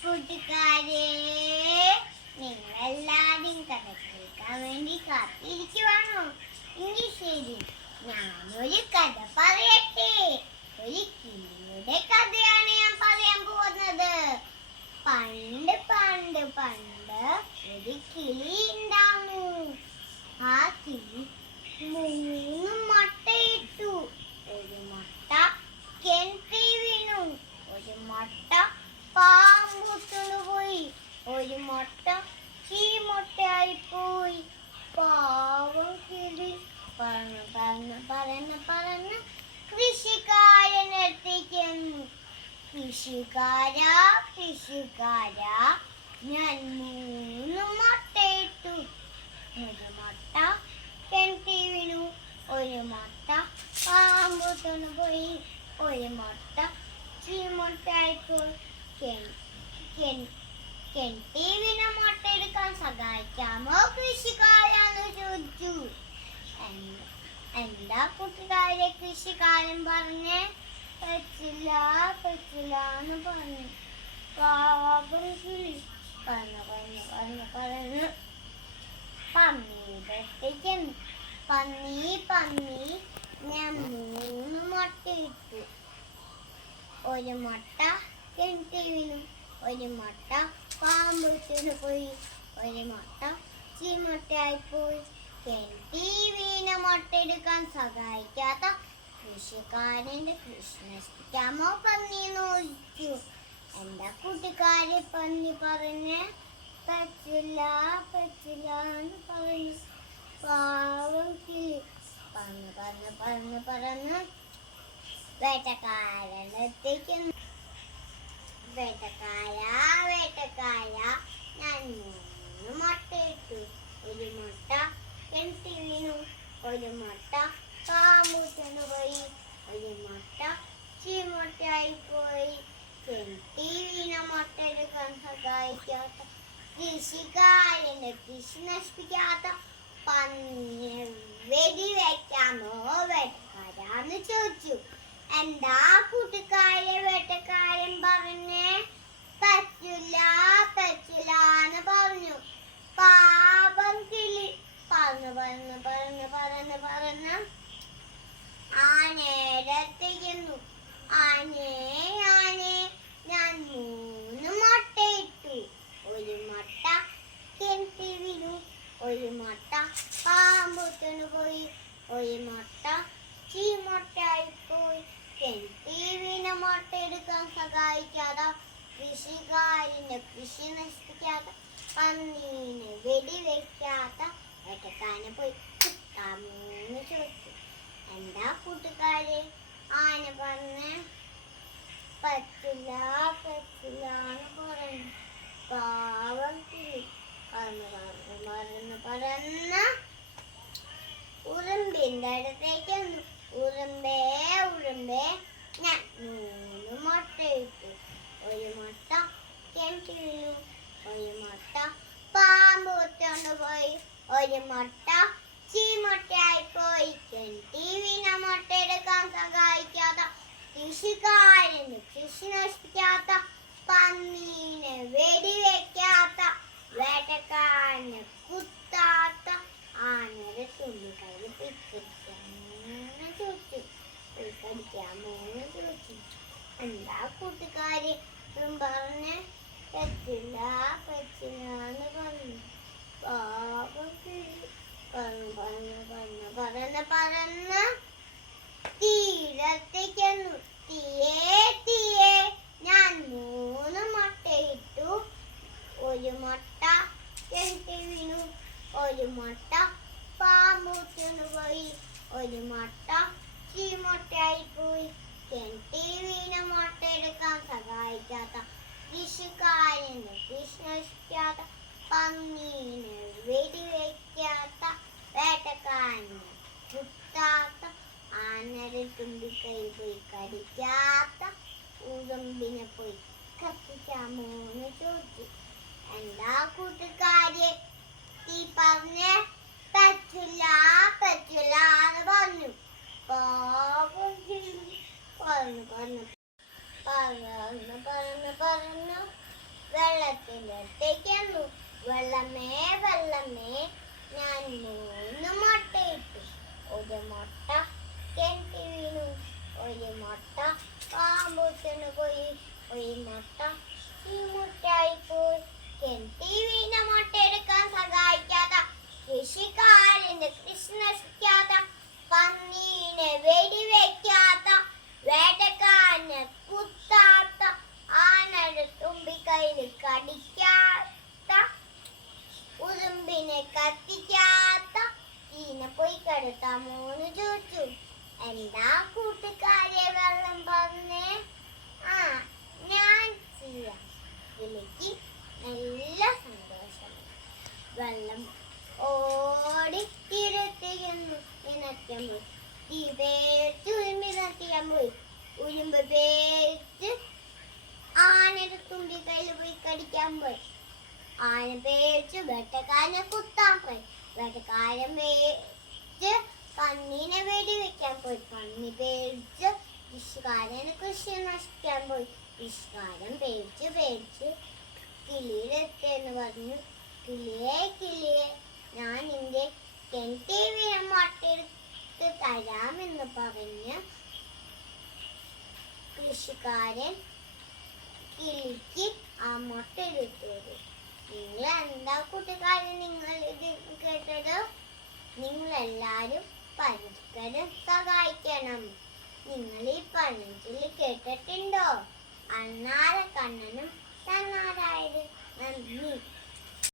കൂട്ടുകാരെ, നിങ്ങളെല്ലാവരും കഥ കേൾക്കാൻ വേണ്ടി കാത്തിരിക്കുവാണോ? എങ്കിൽ ശരി, ഞാനൊരു കഥ പറയട്ടെ. ഒരു കിളിയുടെ കഥയാണ് ഞാൻ പറയാൻ പോകുന്നത്. പണ്ട് പണ്ട് പണ്ട് ഒരു കിളി ഉണ്ടായിരുന്നു. ആ കിളി 3 മുട്ടയിട്ടു. ഒരു മുട്ട കിണറ്റിൽ വീണു. ഒരു മുട്ട പാമ്പുട്ടു പോയി. ഒരു മുട്ട ചീമുട്ടയായിപ്പോയി. പാവം കിളി പറന്ന് പറന്ന് പറന്ന് പറന്ന് കൃഷിക്കാരൻ്റെ അടുത്തേക്ക് വന്നു. കൃഷിക്കാരാ കൃഷിക്കാരാ, ഞാൻ 3 മുട്ടയിട്ടു. ഒരു മുട്ട കിണറ്റിൽ വീണു. ഒരു മുട്ട പാമ്പുട്ടു പോയി. ഒരു മുട്ട ചീമുട്ടയായിപ്പോയി. കിണറ്റിൽ വീണ മുട്ട എടുക്കാൻ സഹായിക്കാമോ കൃഷിക്കാരാന്ന് ചോദിച്ചു. എന്താ കൂട്ടുകാരെ കൃഷിക്കാരൻ പറഞ്ഞേ? പറ്റില്ല പറ്റില്ല എന്ന് പറഞ്ഞു. പാവം കിളി പറന്ന് പറന്ന് പറന്ന് പറന്ന് പന്നിയുടെ അടുത്തേക്ക് ചെന്നു. പന്നി പന്നി, ഞാൻ 3 മുട്ടയിട്ടു. ഒരു മുട്ട കിണറ്റിൽ വീണു. ഒരു മുട്ട പാമ്പുട്ടു പോയി. ഒരു മുട്ട ചീമുട്ടയായിപ്പോയി. കിണറ്റിൽ വീണ മുട്ട എടുക്കാൻ സഹായിക്കാത്ത കൃഷിക്കാരൻ്റെ കൃഷി നശിപ്പിക്കാമോ പന്നിയെന്ന് ചോദിച്ചു. എന്താ കൂട്ടുകാരെ പന്നി പറഞ്ഞേ? പറ്റില്ല പറ്റില്ല എന്ന് പറഞ്ഞു. പാവം കിളി പറന്ന് പറന്ന് പറന്ന് പറന്ന് വേട്ടക്കാരൻ്റെ അടുത്തേക്ക്. വേട്ടക്കാരാ വേട്ടക്കാരാ, ഞാൻ 3 മുട്ടയിട്ടു. ഒരു മുട്ട കിണറ്റിൽ വീണു. ഒരു മുട്ട പാമ്പുട്ടു പോയി. ഒരു മുട്ട ചീമുട്ടയായിപ്പോയി. കിണറ്റിൽ വീണ മുട്ട എടുക്കാൻ സഹായിക്കാത്ത കൃഷിക്കാരൻ്റെ കൃഷി നശിപ്പിക്കാത്ത പന്നിയെ വെടിവെക്കാമോ വേട്ടക്കാരാന്ന് ചോദിച്ചു. എന്താ കൂട്ടുകാരെ വേട്ടക്കാരൻ പറഞ്ഞേ? പറ്റില്ല പറ്റില്ല എന്ന് പറഞ്ഞു. പാപം കിളി പറന്ന് പറന്ന് പറന്ന് പറന്ന് പറന്ന് ആനയുടെ അടുത്തേക്ക് ചെന്നു. ആനേ ആനേ, ഞാൻ 3 മുട്ടയിട്ടു. ഒരു മുട്ട കിണറ്റിൽ വീണു. ഒരു മുട്ട പാമ്പുട്ടു പോയി. ഒരു മുട്ട ചീമുട്ടയായിപ്പോയി. കിണറ്റിൽ വീണ മുട്ട എടുക്കാൻ സഹായിക്കാത്ത കൃഷിക്കാരൻ്റെ കൃഷി നശിപ്പിക്കാത്ത പന്നീനെ വെടിവെക്കാത്ത വേട്ടക്കാരനെ പോയി കിട്ടാമോന്ന് ചോദിച്ചു. എന്താ കൂട്ടുകാരെ ആന പറഞ്ഞേ? പറ്റില്ല പറ്റില്ല എന്ന് പറഞ്ഞു. പാവം കിളി പറന്ന് പറന്ന് പറന്ന് പറന്ന് ഉറുമ്പിൻ്റെ അടുത്തേക്ക് വന്നു. ഉറുമ്പേ ഉറുമ്പേ, ഞാൻ 3 മുട്ടയിട്ടു. ഒരു മുട്ട കിണറ്റിൽ വീണു. ഒരു മുട്ട പാമ്പുട്ടു പോയി. ഒരു മുട്ട ചീമുട്ടയായിപ്പോയി. കിണറ്റിൽ വീണ മുട്ട എടുക്കാൻ സഹായിക്കാത്ത കൃഷിക്കാരന് കൃഷി നശിപ്പിക്കാത്ത പന്നീനെ വെടിവെക്കാത്ത വേട്ടക്കാരനെ കുത്താത്ത ആനയുടെ തുള്ളിക്കൈ പിടിക്കാമോന്ന് ചോദിച്ചു. പിടിക്കാമോന്ന് ചോദിച്ചു. എന്താ കൂട്ടുകാരെ പറഞ്ഞേ? പറ്റില്ല പറ്റില്ല എന്ന് പറഞ്ഞു. പാവം കിളി പറന്ന് പറന്ന് പറന്ന് പറന്ന് പറന്ന് തീരത്തേക്ക് വന്നു. തീയേ തീയേ, ഞാൻ 3 മുട്ടയിട്ടു. ഒരു മുട്ട കിണറ്റിൽ വീണു. ഒരു മുട്ട പാമ്പുട്ടു പോയി. ഒരു മുട്ട ചീമുട്ടയായിപ്പോയി. കിണറ്റിൽ വീണ മുട്ട എടുക്കാൻ സഹായിക്കാത്ത കൃഷിക്കാരന് കൃഷി നശിപ്പിക്കാത്ത പന്നീനെ വെടിവെക്കാത്ത വേട്ടക്കാരനെ കുത്താത്ത ആനയുടെ തുമ്പിക്കൈ പോയി കടിക്കാത്ത ഉറുമ്പിനെ പോയി കത്തിക്കാമോന്ന് ചോദിച്ചു. എന്താ കൂട്ടുകാരെ ഈ പറഞ്ഞേ? പറ്റില്ല പറ്റില്ല എന്ന് പറഞ്ഞു. പാവം കിളി പറന്ന് പറന്ന് പറന്ന് പറന്ന് പറഞ്ഞു വെള്ളത്തിനടുത്തേക്ക് വെള്ളമേ വെള്ളമേ ഞാൻ 3 മുട്ടയിട്ടു. ഒരു മുട്ട കിണറ്റി വീണു, ഒരു മുട്ട പാമ്പൂത്തിന് പോയി, ഒരു മുട്ട ചീമുട്ടായി പോയി. കിണറ്റി വീണ മുട്ട എടുക്കാൻ സഹായിക്കാത്ത കൃഷിക്കാരന്റെ കൃഷി നശിക്കാത്ത പന്നീനെ വെടിവെക്കാത്ത വേട്ടക്കാരനെ കുത്താത്ത ആനയുടെ തുമ്പിക്കൈയിൽ കടിക്കാത്ത ഉറുമ്പിനെ കത്തിക്കാത്ത തീനെ പോയി കെടുത്ത 3 ചോദിച്ചു. എന്താ കൂട്ടുകാരെ വെള്ളം പറഞ്ഞേ? ആ, ഞാൻ ചെയ്യാം. എനിക്ക് നല്ല സന്തോഷം. വെള്ളം ഓടി തിരത്തിയെന്നു നിനക്കാൻ പോയി, തീ പേടിച്ച് ഉരുമ്പി നിർത്തിയാൻ പോയി, ഉരുമ്പ് പേടിച്ച് ആനയുടെ തുമ്പിക്കൈയിൽ പോയി കടിക്കാൻ പോയി, ആന പേടിച്ച് വേട്ടക്കാരനെ കുത്താൻ പോയി, വേട്ടക്കാരൻ പേടിച്ച് പന്നീനെ വെടിവെക്കാൻ പോയി, പന്നി പേടിച്ച് കൃഷിക്കാരന് കൃഷി നശിക്കാൻ പോയി, കൃഷിക്കാരൻ പേടിച്ച് കിളിയിലെത്തേന്ന് പറഞ്ഞു. കിളിയെ കിളിയെ, ഞാൻ നിന്റെ കിണറ്റി വീണ മുട്ടയെടുത്ത് തരാമെന്ന് പറഞ്ഞ് കൃഷിക്കാരൻ കിളിക്ക് ആ മുട്ട എടുത്തു തരും. നിങ്ങൾ എന്താ കൂട്ടുകാരൻ നിങ്ങൾ ഇത് കേട്ടത്? നിങ്ങളെല്ലാരും പരസ്പരം സഹായിക്കണം. നിങ്ങൾ ഈ പഴഞ്ചൊല്ല് കേട്ടിട്ടുണ്ടോ? അണ്ണാര കണ്ണനും തന്നാരായത്. നന്ദി.